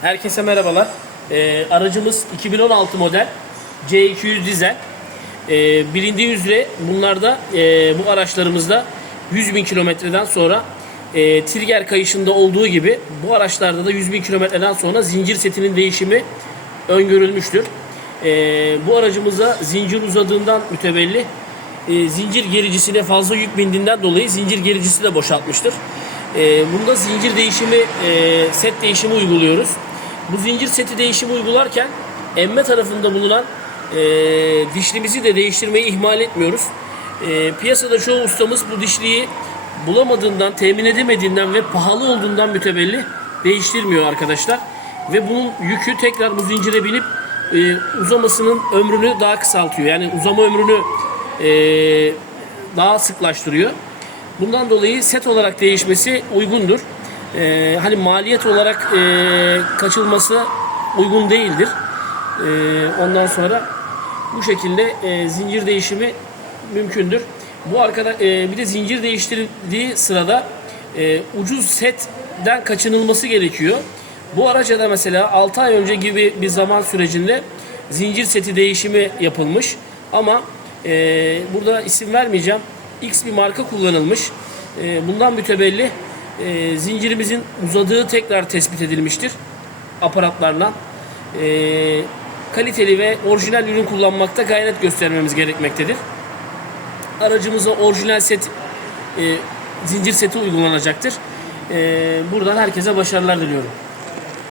Herkese merhabalar. Ee, aracımız 2016 model C200 dizel. Ee, bilindiği üzere bunlarda e, bu araçlarımızda 100 bin kilometreden sonra e, trigger kayışında olduğu gibi bu araçlarda da 100 bin kilometreden sonra zincir setinin değişimi öngörülmüştür. Ee, bu aracımıza zincir uzadığından mütevelli e, zincir gericisine fazla yük bindiğinden dolayı zincir gericisi de boşaltmıştır. E, bunda zincir değişimi, e, set değişimi uyguluyoruz. Bu zincir seti değişimi uygularken emme tarafında bulunan e, dişlimizi de değiştirmeyi ihmal etmiyoruz. E, piyasada çoğu ustamız bu dişliği bulamadığından, temin edemediğinden ve pahalı olduğundan mütevelli değiştirmiyor arkadaşlar. Ve bunun yükü tekrar bu zincire binip e, uzamasının ömrünü daha kısaltıyor. Yani uzama ömrünü e, daha sıklaştırıyor. Bundan dolayı set olarak değişmesi uygundur. E, hani maliyet olarak e, kaçılması uygun değildir. E, ondan sonra bu şekilde e, zincir değişimi mümkündür. Bu arkada e, bir de zincir değiştirildiği sırada e, ucuz setten kaçınılması gerekiyor. Bu araca da mesela 6 ay önce gibi bir zaman sürecinde zincir seti değişimi yapılmış. Ama e, burada isim vermeyeceğim. X bir marka kullanılmış. E, bundan mütevelli e, zincirimizin uzadığı tekrar tespit edilmiştir aparatlarla. E, kaliteli ve orijinal ürün kullanmakta gayret göstermemiz gerekmektedir. Aracımıza orijinal set e, zincir seti uygulanacaktır. E, buradan herkese başarılar diliyorum.